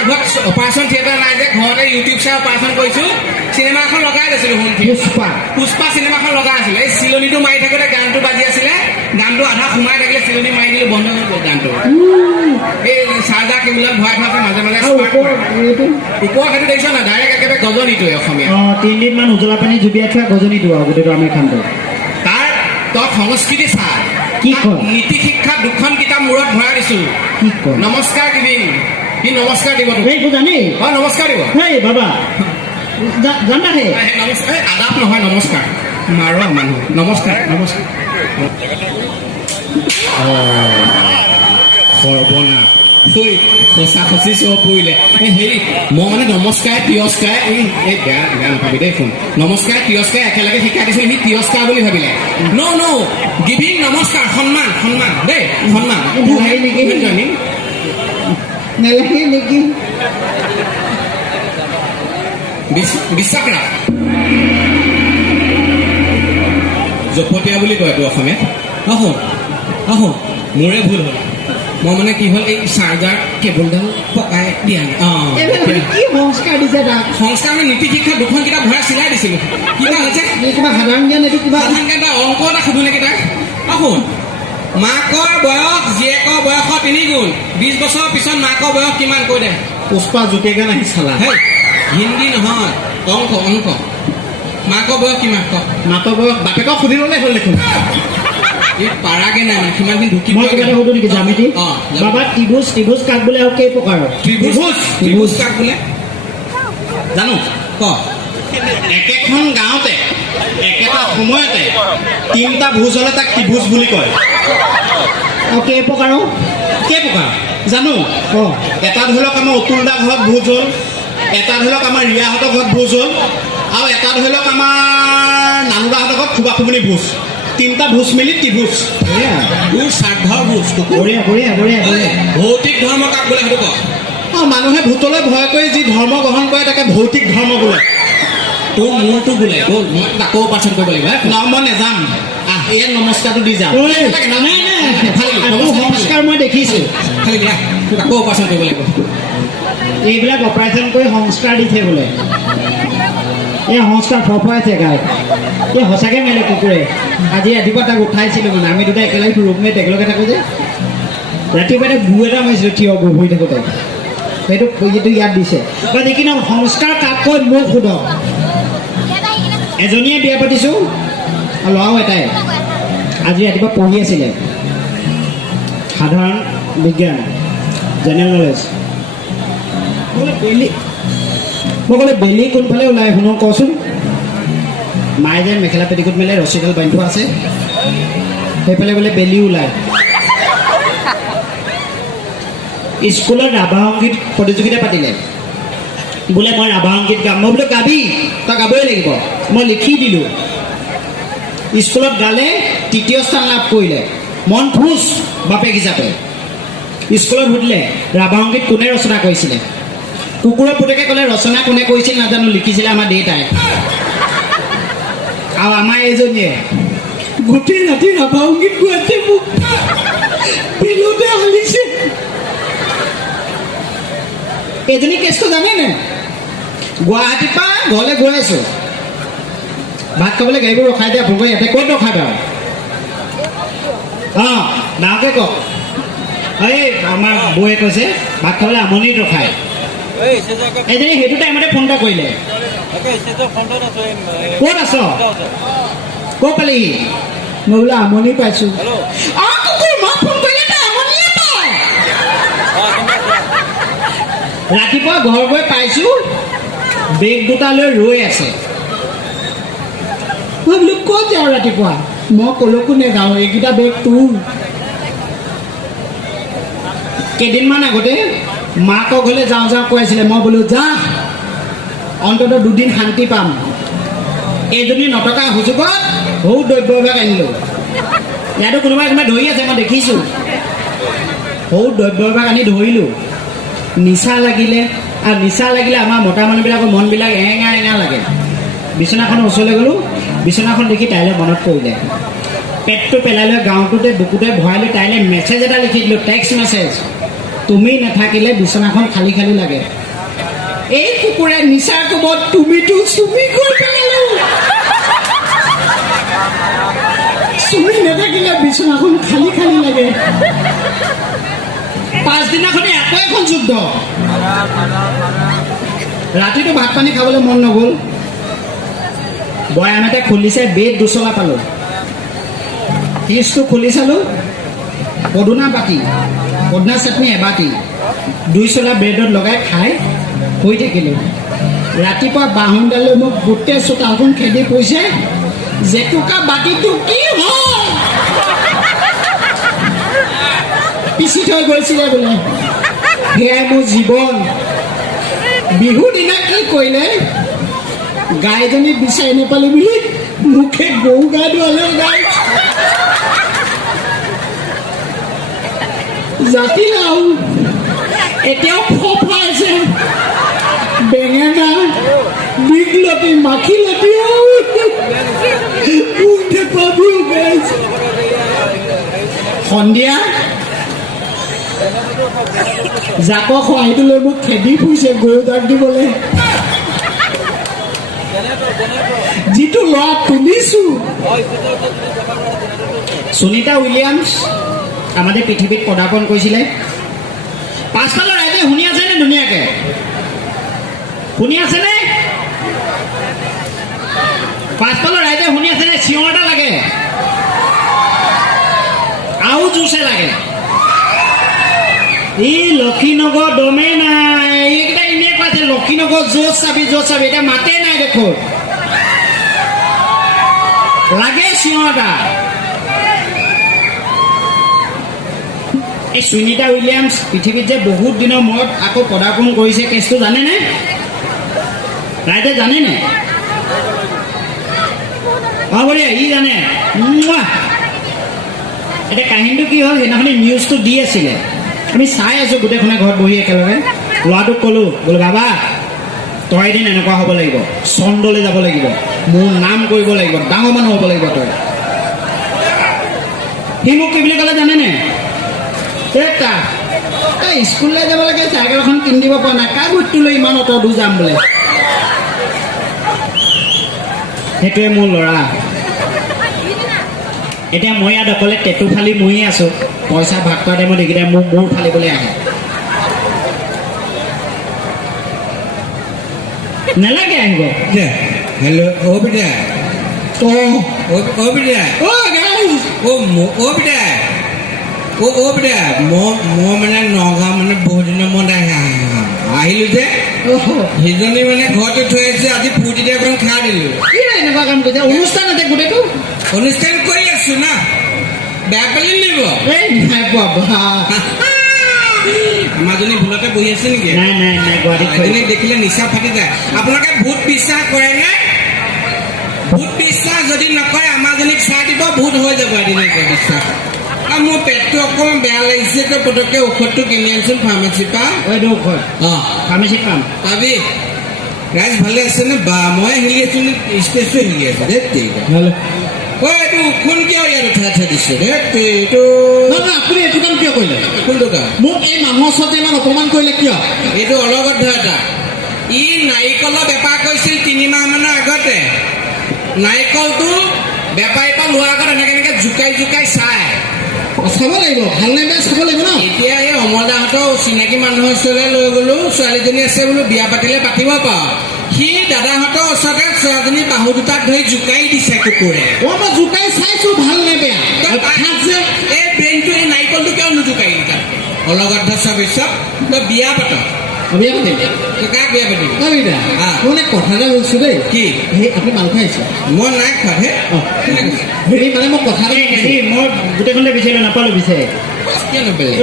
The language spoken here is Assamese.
আমাৰ ঘৰত অপাৰেশ্যন থিয়েটাৰ নাই যে ঘৰতে ইউটিউব চাই অপাৰেশ্যন কৰিছোঁ চিনেমা এখন লগাই লৈছিলোঁ পুষ্পা চিনেমাখন লগাই আছিলে এই চিলনিটো মাৰি থাকোঁতে গানটো বাজি আছিলে গানটো আধা সোমাই থাকিলে চিলনি মাৰি দিলোঁ বন্ধ হৈ গ'ল গানটো এই চাৰ্জাৰ কেইবিলাক ভৰাই থোৱাতে মাজে মাজে ওপৰ সেইটো দেখিছ না ডাইৰেক্ট একেবাৰে গজনিটোৱে অসমীয়া 3 দিনমান উজলা পানী জুবিয়াই থোৱা গজনিটো আৰু গোটেইটো আমিৰ খানটো তাৰ তই সংস্কৃতি চা কি কয় নীতি শিক্ষা 2খন কিতাপ মূৰত ভৰাই দিছোঁ কি কয় নমস্কাৰ দিবিন কি নমস্কাৰ দিব এইটো জানি নমস্কাৰ দিব হেই বাবা জানা হে নমস্কাৰ আদাব নহয় নমস্কাৰ মাৰোৱা মানুহ নমস্কাৰ নমস্কাৰ সৰ্বনা সঁচা সঁচি চব পৰিলে হেৰি মই মানে নমস্কাৰ তিৰস্কাৰ এই বেয়া বেয়া নাপাবি দেই ফোন নমস্কাৰ তিৰস্কাৰ একেলগে শিকাই দিছোঁ সি তিৰস্কাৰ বুলি ভাবিলে ন গিভিং নমস্কাৰ সন্মান সন্মান দেই সন্মান নেলাগে নেকি বিশ্বাস ৰাখ জপতীয়া বুলি কয় এইটো অসমীয়াত আহোঁ আহোঁ মোৰে ভুল হ'ল মই মানে কি হ'ল এই চাৰ্জাৰ কেবুলডাল পকাই দিয়া কি সংস্কাৰ দিছে তাক সংস্কাৰ মানে নীতি শিক্ষা 2খন কিতাপ ভৰাই চিলাই দিছিলোঁ কিবা হৈছে কিবা সাধাৰণ জ্ঞান এইটো কিবা সাধাৰণ জ্ঞান এটা অংক এটা সুধো নেকি তাক আহোঁ মাকৰ বয়স জীয়েকৰ বয়সৰ 3 গুণ 20 বছৰৰ পিছত মাকৰ বয়স কিমান কৈ দে পুষ্পা জুকে গান আহি চালা হেই হিন্দী নহয় অংক অংক মাকৰ বয়স কিমান ক মাকৰ বয়স বাপেকক সুধি ল'লে হ'ল দেখোন এই পাৰাগে নাই মানে কিমান দিন ঢুকি মই কিবা এটা সুধো নেকি জামিতি বাবা ত্ৰিভুজ কাক বোলে আৰু কেই প্ৰকাৰৰ ত্ৰিভুজ কাক বোলে জানো ক একেখন গাঁৱতে একেটা সময়তে 3টা ভোজ হ'লে তাক ত্ৰিভুজ বুলি কয় আৰু কেই প্ৰকাৰ জানো এটা ধৰি লওক আমাৰ অতুল দা ঘৰত ভোজ হ'ল এটা ধৰি লওক আমাৰ ৰিয়াহঁতৰ ঘৰত ভোজ হ'ল আৰু এটা ধৰি লওক আমাৰ নানুদাহঁতৰ ঘৰত খুবা খুবনি ভোজ 3টা ভোজ মিলি ত্ৰিভুজ তোৰ শ্ৰাদ্ধৰ ভোজ ভৌতিক ধৰ্ম কাক বোলে সেইটো ক মানুহে ভূতলৈ ভয় কৰি যি ধৰ্ম গ্ৰহণ কৰে তাকে ভৌতিক ধৰ্ম বোলে তোৰ মোৰটো বোলে মই আকৌ পাচন কৰিব লাগিব মই নেযাম ইয়াত নমস্কাৰটো দি যাম সংস্কাৰ মই দেখিছোঁ খালি দিয়া তোক আকৌ পাচন কৰিব লাগিব এইবিলাক অপাৰেশ্যন কৰি সংস্কাৰ দিছে বোলে এই সংস্কাৰ ফফাইছে গাত এই সঁচাকৈ মেলে কুকুৰে আজি ৰাতিপুৱা তাক উঠাইছিলোঁ মানে আমি দুটা একেলগে ৰুমমেট একেলগে থাকোঁ যে ৰাতিপুৱা এটা গু এটা মাৰিছিলোঁ থিয় বহি থাকোঁতে সেইটো ইয়াত দিছে বা দেখি ন সংস্কাৰ কাক কয় মোক সোধ এজনীয়ে বিয়া পাতিছোঁ আৰু ল'ৰাও এটাই আজি ৰাতিপুৱা পঢ়ি আছিলে সাধাৰণ বিজ্ঞান জেনেৰেল নলেজ মই ক'লে বেলি কোনফালে ওলাই শুনো কচোন মায়ে যে মেখেলা পেটিকোট মেলে ৰছীডাল বান্ধি থোৱা আছে সেইফালে বোলে বেলি ওলায় স্কুলত ৰাভা সংগীত প্ৰতিযোগিতা পাতিলে বোলে মই ৰাভা সংগীত গাম মই বোলে গাবি তই গাবই লাগিব মই লিখি দিলোঁ স্কুলত গালে 3য় স্থান লাভ কৰিলে মন খুচ বাপেক হিচাপে স্কুলত সুধিলে ৰাভা সংগীত কোনে ৰচনা কৰিছিলে কুকুৰৰ পুতেকে ক'লে ৰচনা কোনে কৰিছিল নাজানো লিখিছিলে আমাৰ দেউতাই আৰু আমাৰ এইজনীয়ে গোটেই ৰাতি ৰাভা সংগীত গোৱাতে মোক বিলতে হালিছে এইজনী কেছটো জানেনে গুৱাহাটীৰ পৰা ঘৰলৈ গৈ আছোঁ ভাত খাবলৈ গাড়ীবোৰ ৰখাই দিয়ে আপোনালোকে ইয়াতে ক'ত ৰখাই বাৰু ডাঙৰকৈ কওক এই আমাৰ বৌয়ে কৈছে ভাত খাবলৈ আমনিত ৰখাই এইজনী সেইটো টাইমতে ফোন এটা কৰিলে ক'ত আছ ক'ত পালেহি মই বোলে আমনি পাইছোঁ ৰাতিপুৱা ঘৰ গৈ পাইছোঁ বেগ দুটা লৈ ৰৈ আছে মই বোলো ক'ত যাওঁ ৰাতিপুৱা মই ক'লৈকো নেযাওঁ এইকেইটা বেগ তোৰ কেইদিনমান আগতে মাকৰ ঘৰলৈ যাওঁ কৈ আছিলে মই বোলো যা অন্ততঃ 2 দিন শান্তি পাম এইজনী নটকা সুযোগত বহুত দ্ৰব্যভাগ আনিলোঁ ইয়াতো কোনোবাই ধৰি আছে মই দেখিছোঁ বহুত দ্ৰব্যভাগ আনি ধৰিলোঁ নিচা লাগিলে আৰু নিচা লাগিলে আমাৰ মতা মানুহবিলাকৰ মনবিলাক এঙা এঙা লাগে বিচনাখনৰ ওচৰলৈ গ'লোঁ বিচনাখন দেখি তাইলৈ মনত পৰিলে পেটটো পেলাই লৈ গাঁৱটোতে বুকুতে ভৰাই লৈ তাইলৈ মেছেজ এটা লিখি দিলোঁ টেক্সট মেছেজ তুমি নাথাকিলে বিচনাখন খালী খালী লাগে। এই কুকুৰে নিচাৰ কোবত তুমিতো চুমি কৰি পেলালো। চুমি নাথাকিলে বিচনাখন খালী খালী লাগে। পাছদিনাখনে আকৌ এখন যুদ্ধ। ৰাতিটো ভাত পানী খাবলৈ মন নগ'ল। বয়াম এটা খুলিছে, বেড দুচলা পালোঁ। ফ্ৰিজটো খুলি চালোঁ, পদুনা বাতি, পদুনা চাটনি এবাতি, 2 চলা ব্ৰেডত লগাই খাই শুই থাকিলোঁ। ৰাতিপুৱা বাহনডালৈ মোক গোটেই চোতালখন খেদি পৰিছে। জেতুকা বাতিটো কি হ'ল? পিচি থৈ গৈছিলে বোলে। সেয়াই মোৰ জীৱন। বিহুৰ দিনা কি কৰিলে? গাইজনী বিচাৰি নাপালো বুলি মুখে গৰু গা ধুৱালে। গাই জাতিলাও এতিয়াও ফফাইছে। বেঙেনা, দীঘলতি, মাখিলতি সন্ধিয়া জাকৰ খৰাহিটো লৈ মোক খেদি ফুৰিছে গৰু দাগ দিবলৈ। যিটো ল'ৰা তুলিছো, সুনিতা উইলিয়ামছ আমাদেৰ পৃথিবীত পদাৰ্পণ কৰিছিলে। পাছফালৰ ৰাইজে শুনি আছেনে? ধুনীয়াকে শুনি আছেনে? পাছফালৰ ৰাইজে শুনি আছেনে? চিঞৰ এটা লাগে, আৰু জোৰছে লাগে। এই লক্ষীনগৰ দমে নাই। এইকেইটা এনেই কৈছে লক্ষীনগৰ য'ত চাবি য'ত চাবি, এতিয়া মাতে নাই দেখো। লাগে চিঞৰ এটা। এই সুনিতা উইলিয়ামছ পৃথিৱীত যে বহুত দিনৰ মূৰত আকৌ পদাৰ্পণ কৰিছে। কেছটো জানেনে? ৰাইজে জানেনে? অঁ বঢ়িয়া, ই জানে। এতিয়া কাহিনীটো কি হ'ল, সেইদিনাখনি নিউজটো দি আছিলে, আমি চাই আছোঁ গোটেইখনে ঘৰত বহি একেলগে। ল'ৰাটোক ক'লোঁ, বোলো বাবা তই এদিন এনেকুৱা হ'ব লাগিব, চন্দ্ৰলৈ যাব লাগিব, মোৰ নাম কৰিব লাগিব, ডাঙৰ মানুহ হ'ব লাগিব তই। সি মোক কি বুলি ক'লে জানেনে? তই স্কুললৈ যাব লাগে, চাইকেলখন কিনি দিব পৰা নাই, কাৰ বুটটো লৈ ইমান অত দূৰ যাম বোলে। সেইটোৱে মোৰ ল'ৰা। এতিয়া মই ইয়াত অকলে টেটু ফালি মৰি আছোঁ। পইচা ভাগ কৰা টাইমত এইকেইটাই মোক মূৰ ফালিবলৈ আহে। নালাগে আহিব। হেল্ল' অ' বেটা, অ' বেটা, অ' বেটা, অ' বেটা, মই মানে নগাঁও মানে বহুত দিনৰ মূৰত আহিলোঁ যে, সিজনী মানে ঘৰতে থৈ আহিছে। আজি ফূৰ্তিতে অকণ খাই দিলোঁ। এনেকুৱা কাম কৰিছে অনুষ্ঠানতে গোটেইটো অনুষ্ঠান কৰি আছো না, বেয়া পালি নিব। নাই পোৱা। আমাজনী ভুলতে বহি আছে নেকি? নাই নাই নাই, এজনীক দেখিলে নিচা ফাটি যায়। আপোনালোকে ভূত বিশ্বাস কৰে নে? ভূত বিশ্বাস যদি নকৰে আমাজনীক চাই দিব, ভূত হৈ যাব এদিনকে বিশ্বাস। আৰু মোৰ পেটটো অকণমান বেয়া লাগিছে, তই পটককৈ ঔষধটো কিনি আনচোন ফাৰ্মাচীৰ পৰা। ঔষধ ফাৰ্মাচীত পাম পাবি। ৰাইজ ভালে আছে নে? বা মই হিলি আছো নে? ষ্টেজটো হিলি আছে দেই। ঠিক আছে। এইটো কোন কিয় ইয়াত উঠাই থৈ দিছে? এইটো আপুনি এইটো কাম কিয় কৰিলে? কোনটো কাম? মোক এই মানুহৰ ওচৰতে ইমান অপমান কৰিলে কিয়? এইটো অলগদ্ধ এটা। ই নাৰিকলৰ বেপাৰ কৰিছিল 3 মাহ মানৰ আগতে। নাৰিকলটো বেপাৰীৰ পৰা লোৱাৰ আগত এনেকে জোকাই জোকাই চাই চাব লাগিব, ভাল নে বেয়া চাব লাগিব ন। এতিয়া এই অমৰদাহঁতৰ চিনাকি মানুহৰ ওচৰলৈ লৈ গ'লো। ছোৱালীজনী আছে বোলো, বিয়া পাতিলে পাতিব পাৰ। সি দাদাহঁতৰ ওচৰতে ছোৱালীজনী বাহু দুটাত ধৰি জোকাই দিছে কুকুৰে। মই জোকাই চাইছো, ভাল নে বেয়া। এই ব্ৰেইনটো, এই নাৰিকলটো কিয় নোজোকাই তাত? অলগদ্ধ চব তই বিয়া পাত। বিয়া পাতিম। তই কাক বিয়া পাতিবি? মই কথা এটা কৈছো দেই। কি? আপুনি মাংস আহিছে? মই নাই খোৱা হে। হেৰি মানে মই কথা এটা, মই গোটেইখনতে বিচাৰিলো, নাপালো বিচাৰি। কিয় নাপালি?